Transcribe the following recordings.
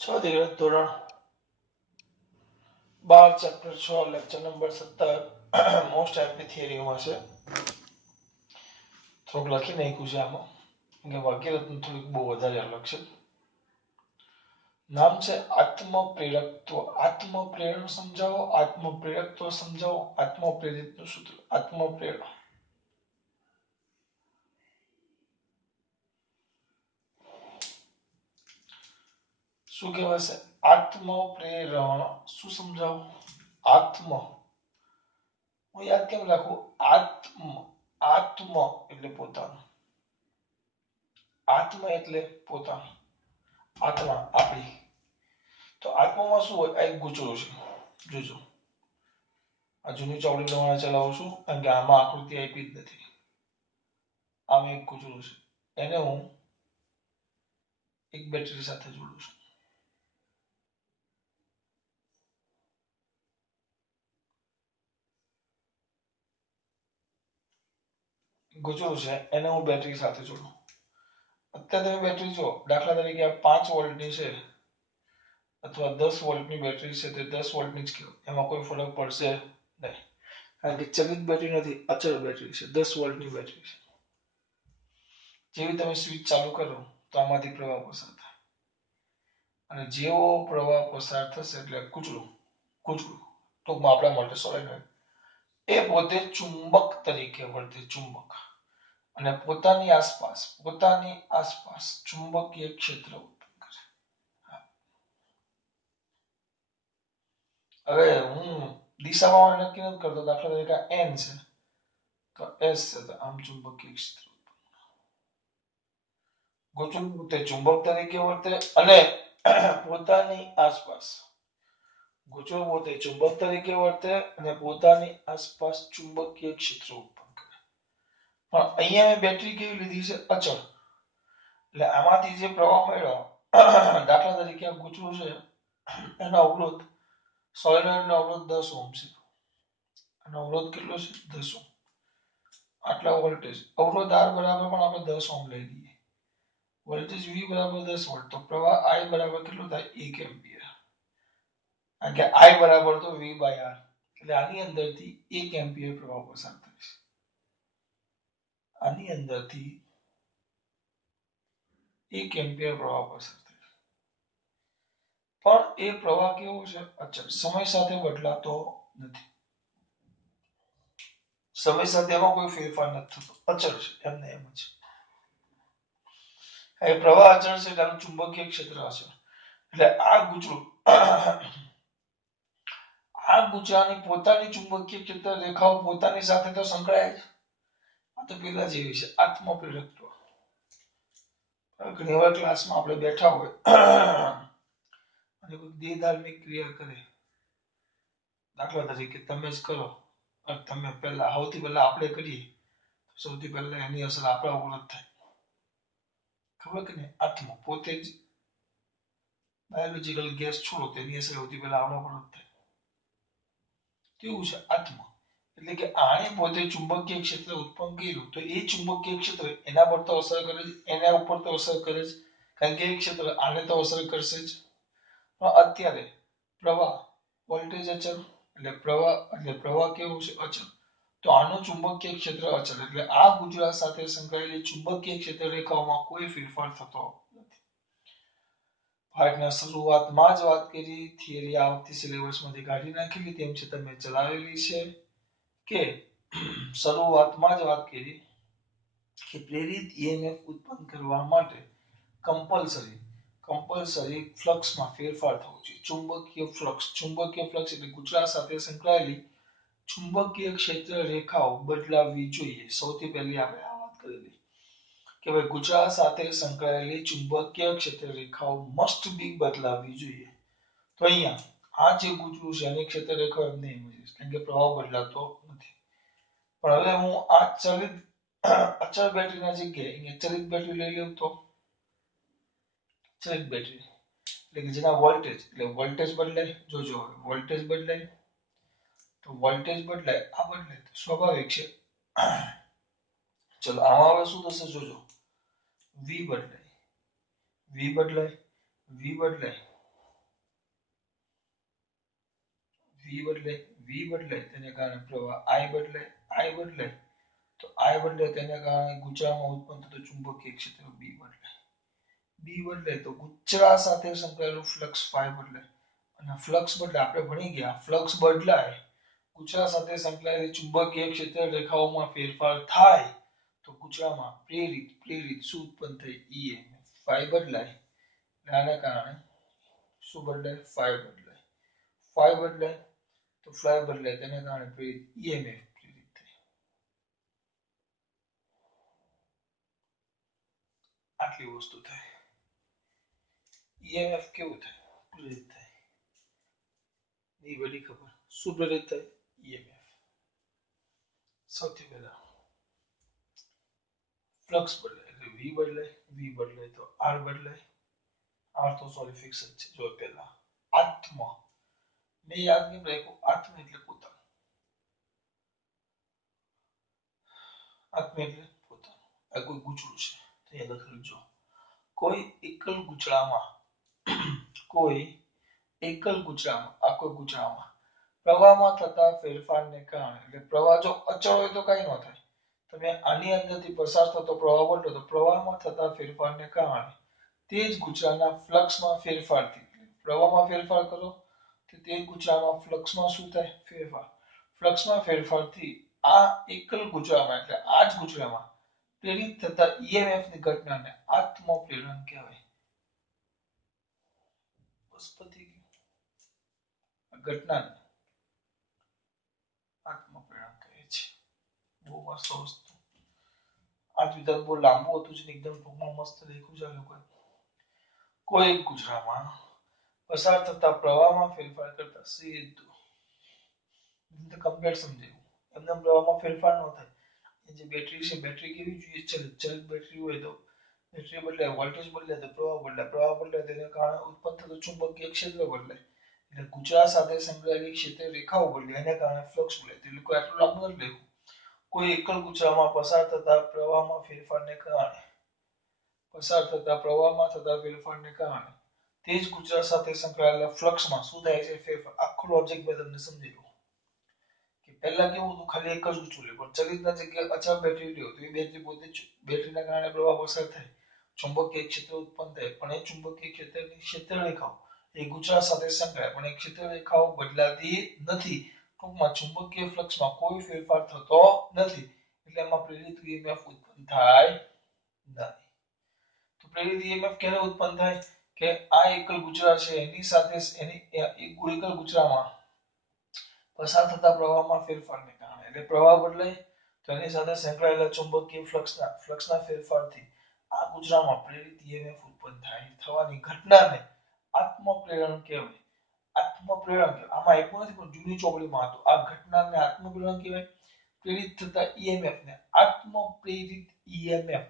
ધોરણ 12 chapter 6 lecture number 17 most IMP થિયરીમાં છે. થોડુંક લખી નાખ્યું છે આમાં કે વાક્યરચના થોડીક બહુ વધારે અલગ છે. નામ છે આત્મપ્રેરકત્વ. આત્મપ્રેરણ સમજાવો, આત્મપ્રેરકત્વ સમજાવો, આત્મપ્રેરિતનું સૂત્ર. આત્મપ્રેરણ શું કહેવાય છે? આત્મપ્રેરણ શું સમજાવો? આત્મ હું યાદ કેમ રાખું? આત્મ એટલે પોતાનું, આત્મ એટલે પોતાનું, આત્મા આપણી. તો આત્મામાં શું હોય? આ એક ગૂંચળું છે. જોજો, આ જૂની ચોપડી પ્રમાણે ચલાવું છું કારણ કે આમાં આકૃતિ આપી જ નથી. આમાં એક ગૂંચળું છે, એને હું એક બેટરી સાથે જોડું છું. ગૂંચળું છે એને હું બેટરી સાથે જોડું. અત્યારે તમે બેટરી જો, દાખલા તરીકે આ 5 વોલ્ટની છે અથવા 10 વોલ્ટની બેટરી છે, તે 10 વોલ્ટની જ કહેવાય, એમાં કોઈ ફરક પડશે નહીં કારણ કે ચલિત બેટરી નથી, અચળ બેટરી છે, 10 વોલ્ટની બેટરી છે. જેવી તમે સ્વિચ ચાલુ કરો તો આમાંથી પ્રવાહ પસાર થાય અને જેવો પ્રવાહ પસાર થશે એટલે કૂચડું ટૂંકમાં આપણા માટે સોલેનોઇડ એ પોતે ચુંબક તરીકે વર્તે. ચુંબક અને પોતાની આસપાસ ચુંબકીય ક્ષેત્ર ઉત્પન્ન કરે. હવે હું દિશામાં નક્કી નથી કરતો, દાખલા તરીકે n છે તો s છે, તો આમ ચુંબકીય ક્ષેત્ર ગોચવું પોતે ચુંબક તરીકે વર્તે અને પોતાની આસપાસ ગોચવું પોતે ચુંબક તરીકે વર્તે અને પોતાની આસપાસ ચુંબકીય ક્ષેત્ર ઉત્પન્ન કરે. પણ અહીંયા મેં બેટરી કેવી લીધી છે? અચળ. એટલે આમાંથી જે પ્રવાહ મળ્યો, દાખલા તરીકે આ ગૂંચળું છે, એનો અવરોધ, સોલેનોઇડનો અવરોધ 10 ઓહ્મ છે. આનો અવરોધ કેટલો છે? 10 ઓહ્મ. આટલા વોલ્ટેજ, અવરોધ R બરાબર પણ આપણે 10 ઓહ્મ લઈ લઈએ. વોલ્ટેજ V બરાબર 10 વોલ્ટ, તો પ્રવાહ I બરાબર કેટલો થાય? 1 એમ્પિયર. કારણ કે I બરાબર તો V બાય R, એટલે આની અંદરથી 1 એમ્પિયર પ્રવાહ પસાર થાય છે. આની અંદરથી 1 એમ્પિયર પ્રવાહ પસાર થાય છે. પણ એ પ્રવાહ કેવો છે? અચળ, સમય સાથે બદલાતો નથી. સમય સાથે એમાં કોઈ ફેરફાર નથી થતો, અચળ છે, એમને એમ જ. એ પ્રવાહ અચળ છે, તેનું ચુંબકીય ક્ષેત્ર અચળ. એટલે આ ગૂંચળાની પોતાની ચુંબકીય ક્ષેત્ર રેખાઓ પોતાની સાથે તો સંકળાય જ. આ તો પેલા જેવી છે, આત્મપ્રેરકત્વ. ઘણી વાર ક્લાસમાં આપણે બેઠા હોય અને કોઈ દેહ ધાર્મિક ક્રિયા કરે, દાખલા તરીકે તમે જ કરો, તમે પહેલા સૌથી પહેલા આપણે કરીએ, સૌથી પહેલા એની અસર આપણા ઉપર જ થાય. ખબર કે નહીં? આત્મા પોતે જ બાયોલોજીકલ ગેસ છોડો, તેની અસર સૌથી પહેલા આપણા પર જ થાય. કેવું છે? આત્મા. એટલે કે આણે પોતે ચુંબકીય ક્ષેત્ર ઉત્પન્ન કર્યું, તો એ ચુંબકીય ક્ષેત્ર એના પર તો અસર કરે જ, એના ઉપર તો અસર કરે જ, કારણ કે એ ક્ષેત્ર આને તો અસર કરશે જ. પણ અત્યારે પ્રવાહ, વોલ્ટેજ અચળ, એટલે પ્રવાહ કેવું છે? અચળ. તો આનું ચુંબકીય ક્ષેત્ર અચળ, એટલે આ ગૂંચળા સાથે સંકળાયેલી ચુંબકીય ક્ષેત્ર રેખાઓમાં કોઈ ફેરફાર થતો નથી. પાઠના શરૂઆતમાં જ વાત કરી, થિયરી આ વખતે સિલેબસમાંથી કાઢી નાખેલી, તેમ છતાં મેં ચલાવેલી છે કે શરૂઆતમાં જ વાત કરી કે પ્રેરિત EMF ઉત્પન્ન કરવા માટે કમ્પલસરી ફ્લક્સમાં ફેરફાર થવો જોઈએ. ચુંબકીય ફ્લક્સ એટલે ગૂંચળા સાથે સંકળાયેલી ચુંબકીય ક્ષેત્ર રેખાઓ બદલાવવી જોઈએ. સૌથી પહેલી આપણે આ વાત કરેલી કે ભાઈ ગૂંચળા સાથે સંકળાયેલી ચુંબકીય ક્ષેત્ર રેખાઓ મસ્ટ બી બદલાવવી જોઈએ. તો અહીંયા આ જે ગૂંચળું છે એની ક્ષેત્ર રેખાઓ એમને એમ જ છે, કારણ કે પ્રવાહ બદલાતો નથી. પણ હવે હું આ અચળ બેટરીના જગ્યાએ અહીંયા ચલિત બેટરી લઈ લઉં તો ચલિત બેટરી એટલે કે જેના વોલ્ટેજ બદલાય. જોજો, વોલ્ટેજ બદલાય તો વોલ્ટેજ બદલાય, આ બદલાય તો સ્વાભાવિક છે. ચલો આમાં હવે શું થશે? જોજો, V બદલાય, V બદલાય, V બદલાય, વી બદલાય, વી બદલાય તેને કારણે પ્રવાહ આઈ બદલાય, આઈ બદલાય તો આઈ બદલાય તેને કારણે ગુચરામાં ઉત્પન્ન થતું ચુંબકીય ક્ષેત્ર બી બદલાય, બી બદલાય તો ગુચરા સાથે સંકળાયેલું ફ્લક્સ ફાઈ બદલાય અને ફ્લક્સ બદલાય આપણે ભણી ગયા ફ્લક્સ બદલાય ગુચરા સાથે સંકળાયેલી ચુંબકીય ક્ષેત્ર રેખાઓમાં ફેરફાર થાય તો ગુચરામાં પ્રેરિત પ્રેરિત શું ઉત્પન્ન થાય ઈએમએફ ફાઈ બદલાય આના કારણે શું બદલાય ફાઈ બદલાય, ફાઈ બદલાય તો ફ્લાય બદલાય તેના કારણે પ્રેરિત ઈએમએફ પ્રેરિત થાય, આટલી વસ્તુ થાય. ઈએમએફ કેવું થાય પ્રેરિત થાય એ બધી ખબર શું પ્રેરિત થાય ઈએમએફ સૌથી પહેલા ફ્લક્સ બદલાય એટલે વી બદલાય, વી બદલાય તો આર બદલાય, આર તો સોરી ફિક્સ જ છે જો પહેલા આત્મ મેં યાદ કેમ રાખ્યું આત્મ એટલે પોતાનું, આત્મ એટલે પોતાનું આ કોઈ ગુચડું છે તો યાદ લખેલું જો કોઈ એકલ ગુચડામાં કોઈ એકલ ગુચડામાં આખો ગુચડામાં પ્રવાહમાં થતા ફેરફારને કારણે એટલે પ્રવાહ જો અચળ હોય તો કઈ ન થાય તમે આની અંદરથી પસાર થતો પ્રવાહ બદલો તો પ્રવાહમાં થતા ફેરફારને કારણે તે જ ગુચડાના ફ્લક્સમાં ફેરફારથી પ્રવાહમાં ફેરફાર કરો તો તે ગુચડામાં ફ્લક્સમાં શું થાય ફેરફાર, ફ્લક્સમાં ફેરફારથી આ એકલ ગુચડામાં એટલે આ જ ગુચડામાં પ્રેરિત થતા ઈએમએફ ની ઘટનાને આત્મપ્રેરણ કહેવાય. બસ પતી ગયું ઘટનાને આત્મપ્રેરણ કહે છે. બહુ મસ્ત વસ્તુ આ વિધાન બહુ લાંબુ હતું છે એકદમ ટૂંકમાં મસ્ત લખ્યું છે આ લોકોએ. કોઈ એક ગુચડામાં પસાર થતા પ્રવાહમાં ફેરફાર કરતા સીધું કમ્પ્લીટ સમજાયું એમને પ્રવાહમાં ફેરફાર ન થાય જે બેટરી છે બેટરી કેવી જોઈએ ચલિત બેટરી હોય તો બેટરી બદલાય વોલ્ટેજ બદલાય તો પ્રવાહ બદલાય, પ્રવાહ બદલાય તેને કારણે ઉત્પન્ન થતું ચુંબકીય ક્ષેત્ર બદલાય એટલે ગુચરા સાથે સંકળાયેલી ક્ષેત્ર રેખાઓ બદલાય એને કારણે ફ્લક્સ બદલાય એટલે લોકો આટલું લાંબુ નથી લેવું. કોઈ એકલ ગુચરામાં પસાર થતા પ્રવાહમાં ફેરફારને કારણે પસાર થતા પ્રવાહમાં થતા ફેરફારને કારણે તે જ ગુચરા સાથે સંકળાયેલા ફ્લક્સમાં શું થાય છે ફેરફાર આખું લોજિક મેં તમને સમજાવ્યું કે પહેલા કેવું હતું ખાલી એક જ ગુચરું લે પણ ચલિતના જગ્યાએ અચળ બેટરી લ્યો તો એ બેટરી પોતે જ બેટરીના કારણે પ્રવાહ પસાર થાય ચુંબકીય ક્ષેત્ર ઉત્પન્ન થાય પણ એ ચુંબકીય ક્ષેત્રની ક્ષેત્ર રેખાઓ એ ગુજરાત સાથે સંકળાય પણ એ ક્ષેત્ર રેખાઓ બદલાતી નથી ટૂંકમાં ચુંબકીય ફ્લક્સમાં કોઈ ફેરફાર થતો નથી એટલે એમાં પ્રેરિત ઈએમએફ ઉત્પન્ન થાય નહીં. તો પ્રેરિત ઈએમએફ ક્યારે ઉત્પન્ન થાય કે આ એકલ ગુજરાત છે એની સાથે એની એકલ ગુજરાતમાં પસાર થતા પ્રવાહમાં ફેરફારને કારણે એટલે પ્રવાહ બદલાય તો એની સાથે સંકળાયેલા ચુંબકીય ફ્લક્સના ફેરફારથી આ ગુજરાતમાં પ્રેરિત ઈએમએફ ઉત્પન્ન થાય થવાની ઘટનાને આત્મપ્રેરણ કહેવાય. આત્મપ્રેરણ આમાં આપ્યું નથી પણ જૂની ચોપડીમાં હતું આ ઘટનાને આત્મપ્રેરણ કહેવાય. પ્રેરિત થતા ઈએમએફ ને આત્મપ્રેરિત ઈએમએફ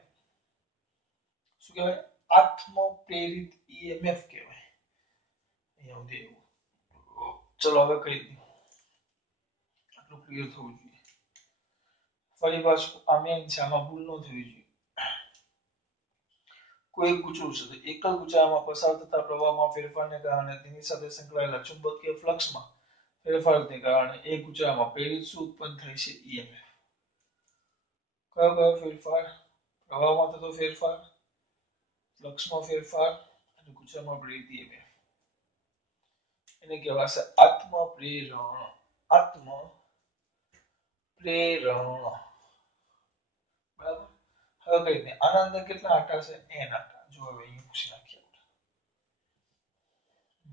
શું કહેવાય આત્મપ્રેરિત ઈએમએફ કહેવાય. અહીંયા સુધી ચલો હવે કહી દઉં આટલું ક્લિયર થવું જોઈએ. ફરી પાછું આ મેન છે આમાં ભૂલ ન થવી જોઈએ. કોઈ એક ગુચરું છે તો એકલ ગુચરામાં પસાર થતા પ્રવાહમાં ફેરફારને કારણે તેની સાથે સંકળાયેલા ચુંબકીય ફ્લક્સમાં ફેરફારને કારણે એક ગુચરામાં પ્રેરિત શું ઉત્પન્ન થાય છે ઈએમએફ. કયો કયો ફેરફાર પ્રવાહમાં થતો ફેરફાર ફ્લક્સમાં ફેરફાર અને ગુચરામાં પ્રેરિત ઈએમએફ એને કહેવાશે આત્મપ્રેરણ. આત્મપ્રેરણ બરાબર. હવે કઈ દે આના અંદર કેટલા આટા છે n આટા જો હવે અહીંયા પૂછી નાખીએ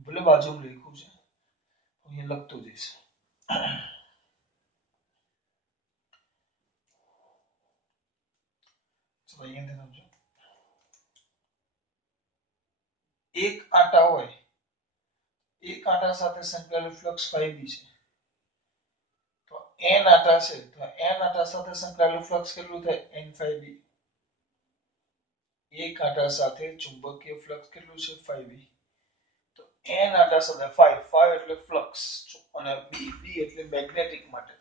ભલે બાજુમાં લખ્યું છે અહીંયા લખતો જઈશ. ચલો અહીંયા સમજો એક આટા હોય એક આટા સાથે સંકળાયેલું ફ્લક્સ ફાઈબી છે તો n આટા છે તો n આટા સાથે સંકળાયેલું ફ્લક્સ કેટલું થાય n ફાઈબી. એક આટા સાથે ચુંબકીય ફ્લક્સ કેટલું છે ફાઈબી તો n આટા સાથે 5 એટલે ફ્લક્સ અને b એટલે મેગ્નેટિક માટે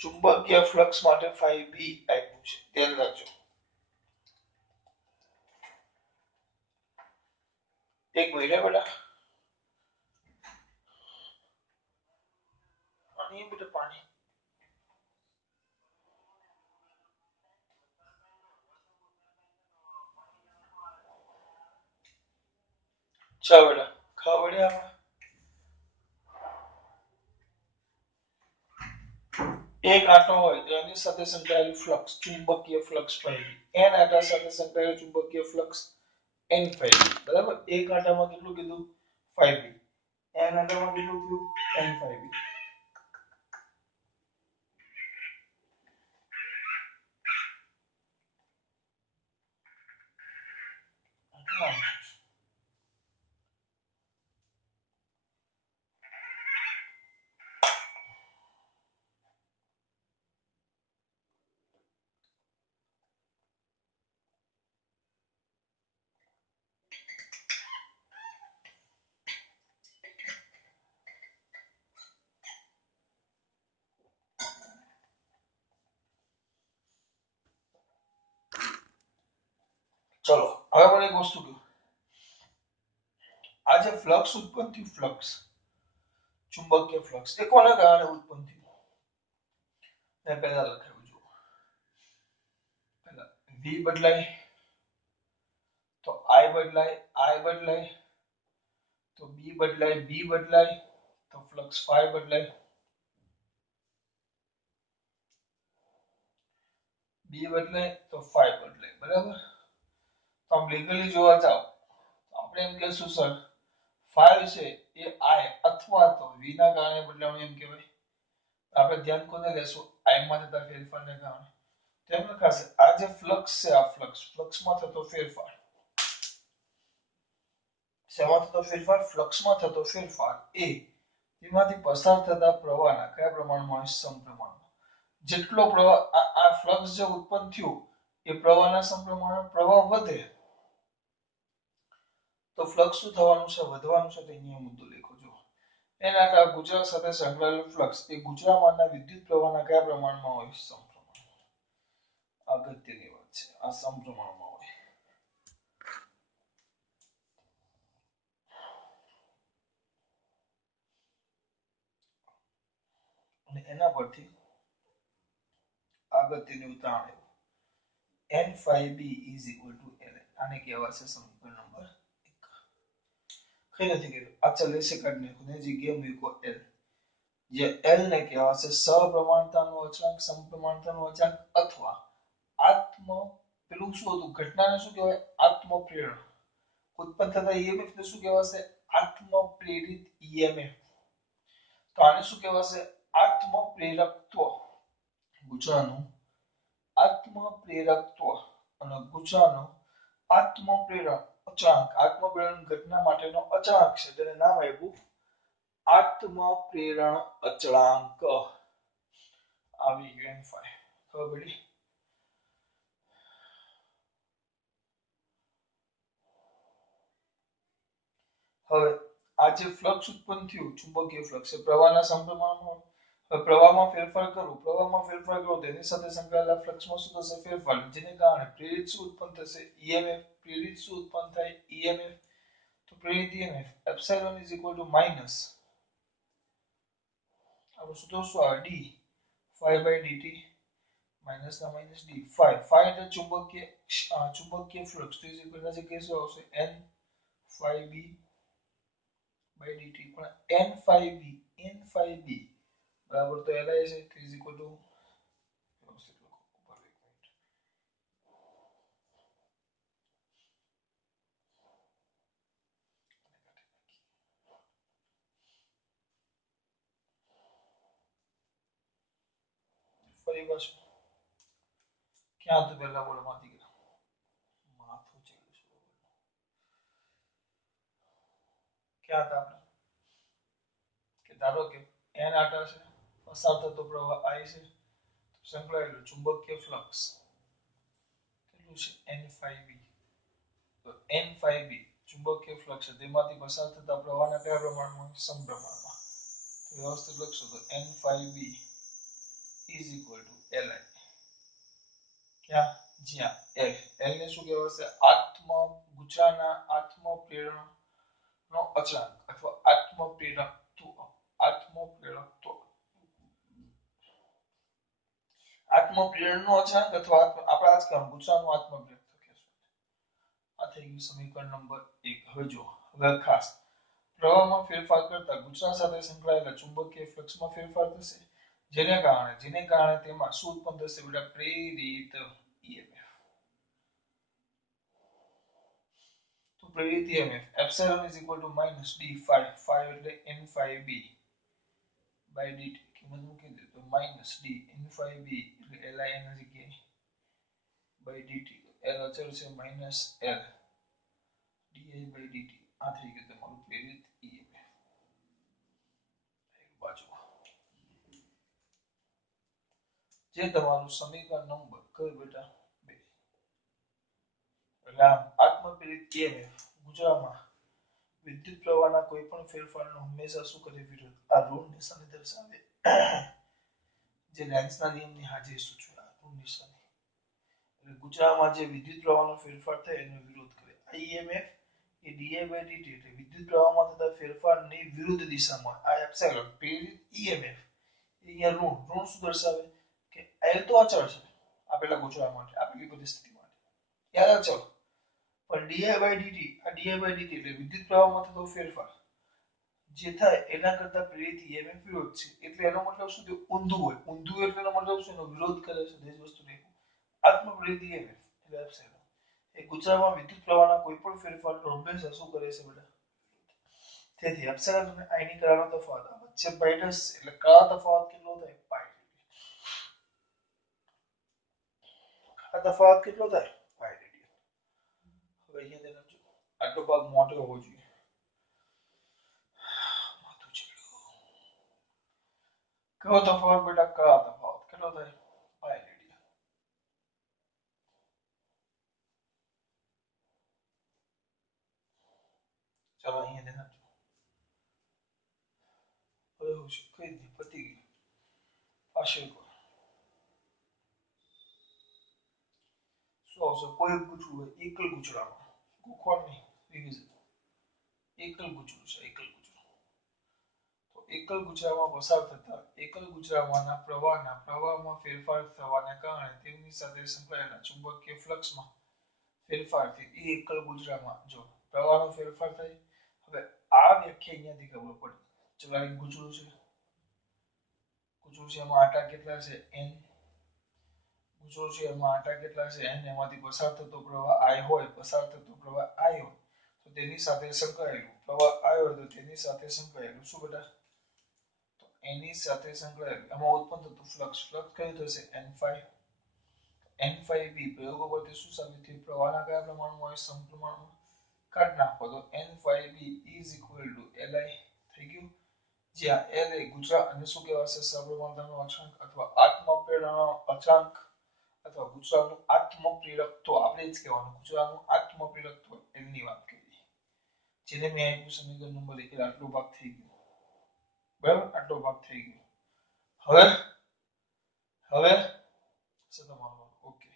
ચુંબકીય ફ્લક્સ માટે 5b આપ્યું છે ધ્યાન રાખજો. એક મિનિટ બેટા પાણી બેટા પાણી. ચાલો બેટા ખાવા બેટા. એક આટો હોય તો એની સાથે સંકળાયેલું ફ્લક્સ ચુંબકીય ફ્લક્સ ફાઈવ એન આટા સાથે સંકળાયેલું ચુંબકીય ફ્લક્સ એન ફાઈવ બરાબર. એક આટામાં કેટલું કીધું 5b, એન આટામાં કેટલું થયું એન 5b. ચલો હવે મને એક વસ્તુ કહો, આ જે ફ્લક્સ ઉત્પન્ન થયું ફ્લક્સ ચુંબકીય ફ્લક્સ એ કોના કારણે ઉત્પન્ન થયું? મેં પહેલા લખાયું જુઓ, પહેલા v બદલાય તો i બદલાય, i બદલાય તો b બદલાય, b બદલાય તો ફ્લક્સ ફાઈ બદલાય, b બદલાય તો ફાઈ બદલાય બરાબર. તો આમ લીગલી જોવા જાવ તો આપણે એમ કહેશું સર ફાઈ છે એ i અથવા તો v ના કારણે બદલાવાનું એમ કહેવાય. આપણે ધ્યાન કોને લેશું i માં થતા ફેરફારને કારણે. તેમ લખાશે આ જે ફ્લક્સ છે આ ફ્લક્સમાં થતો ફેરફાર. શેમાં થતો ફેરફાર? ફ્લક્સમાં થતો ફેરફાર એ તેમાંથી પસાર થતા પ્રવાહના કયા પ્રમાણમાં હોય? સમપ્રમાણમાં. જેટલો પ્રવાહ આ ફ્લક્સ જે ઉત્પન્ન થયું એ પ્રવાહના સમપ્રમાણમાં પ્રવાહ વધે તો ફ્લક્સ શું થવાનું છે? વધવાનું છે. તો અહીંયા મુદ્દો લખો જો એના કારણે ગુજરાત સાથે સંકળાયેલું ફ્લક્સ એ ગુજરાતમાંના વિદ્યુત પ્રવાહના કયા પ્રમાણમાં હોય? સમપ્રમાણ. અગત્યની વાત છે આ સમપ્રમાણમાં હોય. અને એના પરથી અગત્યનું ઉદાહરણ n5b is equal to l. આને કહેવાશે સમીકરણ નંબર 1. કઈ નથી કીધું આ ચલે છે કાઢને કોને જગ્યાએ મૂકો l. જે l ને કહેવાશે સપ્રમાણતાનો અચળાંક, સમપ્રમાણતાનો અચળાંક અથવા આત્મ પેલું શું હતું ઘટનાને શું કહેવાય? આત્મપ્રેરણ. ઉત્પન્ન થતા EMF ને શું કહેવાશે? આત્મપ્રેરિત EMF. તો આને શું કહેવાશે? આત્મપ્રેરકત્વ. ગુજરાતનું આત્મપ્રેરકત્વ અને ગુજરાતનું આત્મપ્રેરણ અચળાંક. આત્મપ્રેરણ ઘટના માટેનો અચળાંક છે જેને નામ આપ્યું આત્મપ્રેરણ અચળાંક. આવી ગયું n5. ખબર પડી? હવે આ જે ફ્લક્સ ઉત્પન્ન થયું ચુંબકીય ફ્લક્સ એ પ્રવાહના સમપ્રમાણમાં. હવે પ્રવાહમાં ફેરફાર કરો તેની સાથે સંકળાયેલા ફ્લક્સમાં શું થશે? ફેરફાર. જેને કારણે પ્રેરિત શું ઉત્પન્ન થશે? EMF. પ્રેરિત શું ઉત્પન્ન થાય? EMF. તો પ્રેરિત EMF epsilon is equal to minus આપણું સૂત્ર શું આવે? d phi by dt minus ના માઇનસ d phi. phi એટલે ચુંબકીય ફ્લક્સ તો ઇઝ ઇક્વલ ટુ કેસો આવશે n phi b by dt. પણ n phi b બરાબર તો li છે ઇઝ ઇક્વલ ટુ વ્યવસ્થિત લખો ઉપર એક મિનિટ. ફરી પાછું ક્યાં હતું પહેલા બોલો માંથી માથું ચડ્યું છે. ક્યાં હતા આપણે કે ધારો કે n આટા છે પસાર થતો પ્રવાહ I છે સંકળાયેલું ચુંબકીય ફ્લક્સ કેટલું છે n5b. તો n5b ચુંબકીય ફ્લક્સ છે તેમાંથી પસાર થતા પ્રવાહના કયા પ્રમાણમાં? સમપ્રમાણમાં. તો વ્યવસ્થિત લખશો તો n5b is equal to li. ક્યાં? જ્યાં l ને શું કહેવાશે? ગુજરાતના આત્મપ્રેરણ નો અચળાંક અથવા આત્મપ્રેરકત્વ. આત્મપ્રેરકત્વ આત્મપ્રેરણનો અચળાંક અથવા આપણે આજ કહેવાનું ગુજરાતનું આત્મપ્રેરક તો કહેશું. આ થઈ ગયું સમીકરણ નંબર 1. હવે જો હવે ખાસ પ્રવાહમાં ફેરફાર કરતા ગુજરાત સાથે સંકળાયેલા ચુંબકીય ફ્લક્સમાં ફેરફાર થશે, જેને કારણે તેમાં શું ઉત્પન્ન થશે બેટા? પ્રેરિત EMF. તો પ્રેરિત EMF epsilon is equal to minus d phi, phi એટલે n phi B by dt. કિંમત મૂકી દે તો minus d n phi B એટલે li એની જગ્યાએ બાય ડીટી. એલ અચળ છે minus L di by dt. આ થઈ ગયું તમારું પ્રેરિત EMF. બાજુમાં જે તમારું સમીકરણ નંબર કયો બેટા? 2. એટલે આમ આત્મપ્રેરિત EMF ગુજરાતમાં વિદ્યુત પ્રવાહના કોઈ પણ ફેરફારનો હંમેશા શું કરે? વિરોધ. આ ઋણ નિશાની દર્શાવે જે લેન્સના નિયમની હાજરી સૂચવે. આ ઋણ નિશાની એટલે ગુજરાતમાં જે વિદ્યુત પ્રવાહનો ફેરફાર થાય એનો વિરોધ કરે. આ EMF એ ડીઆઈ બાય ડીટી એટલે વિદ્યુત પ્રવાહમાં થતા ફેરફારની વિરુદ્ધ દિશામાં. આ એપ્સિલોન પ્રેરિત EMF અહીંયા ઋણ શું દર્શાવે કે એલ તો અચળ છે આપેલા ગુજરાત માટે, આપેલી પરિસ્થિતિ માટે યાદ અચળ, પણ ડીઆઈ બાય ડીટી, આ ડીઆઈ બાય ડીટી એટલે વિદ્યુત પ્રવાહમાં થતો ફેરફાર જે થાય એના કરતા પ્રેરિત EMF વિરોધ છે. એટલે એનો મતલબ શું થયો? ઊંધું હોય. ઊંધું એટલે એનો મતલબ શું? એનો વિરોધ કરે છે. એ જ વસ્તુ દેખો. આત્મપ્રેરિત EMF એટલે એપ્સિલોન એ ગુજરાતમાં વિદ્યુત પ્રવાહના કોઈ પણ ફેરફારનો હંમેશા શું કરે છે બેટા? તેથી એપ્સિલોન અને આઈની કરારનો તફાવત વચ્ચે માઇનસ એટલે કયા તફાવત કેટલો થાય? પાઈ. આ તફાવત કેટલો થાય? પાઈ રેડિયન. હવે અહીંયા ધ્યાન આપજો. આટલો ભાગ મોટો હોવો જોઈએ. કયો તફાવત બેટા? કયા તફાવત કેટલો થાય? પાઈ રેડિયન. ચાલો અહીંયા ધ્યાન આપજો. હવે હું શું કહી દે પતી ગયું. પાછળ શું આવશે? કોઈ પૂછવું હોય એકલ ગુચડામાં ગોખવાનું નહીં, રિવિઝન. એકલ ગુચડું છે, એકલ ગુચડું. તો એકલ ગુચડામાં પસાર થતા એકલ ગુચડામાંના પ્રવાહમાં ફેરફાર થવાને કારણે તેમની સાથે સંકળાયેલા ચુંબકીય ફ્લક્સમાં ફેરફારથી એ એકલ ગુચડામાં જો પ્રવાહનો ફેરફાર થાય. હવે આ વ્યાખ્યા અહીંયાથી ખબર પડે. ચલો આ એક ગુચડું છે. ગુચડું છે એમાં આટા કેટલા છે? n. ગુચડું છે એમાં આટા કેટલા છે? n. એમાંથી પસાર થતો પ્રવાહ I હોય, પસાર થતો પ્રવાહ I હોય તો તેની સાથે સંકળાયેલું પ્રવાહ I હોય તો તેની સાથે સંકળાયેલું શું બેટા? તો એની સાથે સંકળાયેલું એમાં ઉત્પન્ન થતું ફ્લક્સ કયું થશે? n5. n5b પ્રયોગો પરથી શું સાબિત થયું? પ્રવાહના કયા પ્રમાણમાં હોય? સમપ્રમાણમાં. કાઢી નાખો તો n5b is equal to li થઈ ગયું. જ્યાં L એ ગુજરાત અને શું કહેવાશે? સપ્રમાણતાનો અચળાંક અથવા આત્મપ્રેરણાનો અચળાંક અથવા ગુજરાતનું આત્મપ્રેરકત્વ. આપણે જ કહેવાનું ગુજરાતનું આત્મપ્રેરકત્વ એની વાત કરી. જેને મેં આપ્યું સમીકરણ નંબર 1 આટલો ભાગ થઈ ગયો. બરાબર, આટલો ભાગ થઈ ગયો. હવે હવે તમારો ઓકે.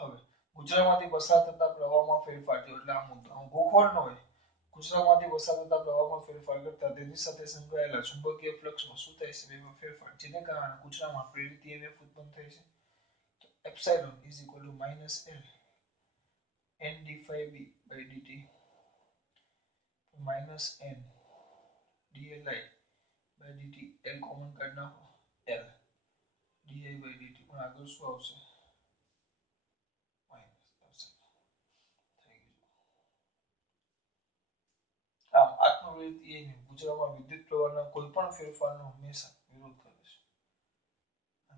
હવે ગુજરાતમાંથી પસાર થતા પ્રવાહમાં ફેરફાર થયો એટલે આ મુદ્દો ગોખવાનો હોય. ગુજરાતમાંથી પસાર થતા પ્રવાહમાં ફેરફાર કરતા તેની સાથે સંકળાયેલા ચુંબકીય ફ્લક્સમાં શું થાય છે? ફેરફાર જેને કારણે ગુજરાતમાં પ્રેરિત EMF ઉત્પન્ન થાય છે. તો epsilon is equal to minus L n d phi b by dt minus n dli by dt. l common કાઢી નાખો. l di by dt પણ આગળ શું આવશે? માઇનસ થઈ ગયું. આમ આત્મપ્રેરિત EMF ગુજરાતમાં વિદ્યુત પ્રવાહના કોઈ પણ ફેરફારનો હંમેશા વિરોધ કરે છે.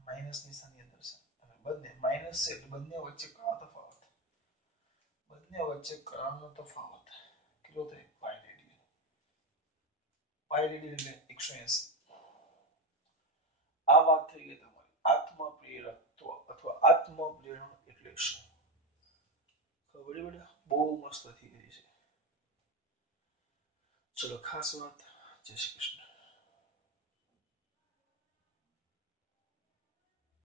માઇનસ નિશાની દર્શાવે અને બંને માઇનસ છે એટલે બંને વચ્ચે કયો તફાવત? બંને વચ્ચે કણનો તફાવત કેટલો થાય? પાઈ રેડિયન. પાઈ રેડિયન એટલે 180. આ વાત થઈ ગઈ તમારી આત્મપ્રેરકત્વ અથવા આત્મપ્રેરણ એટલે શું? ખબર પડી બેટા? બહુ મસ્ત થઈ ગઈ છે. ચલો ખાસ વાત. જય શ્રી કૃષ્ણ.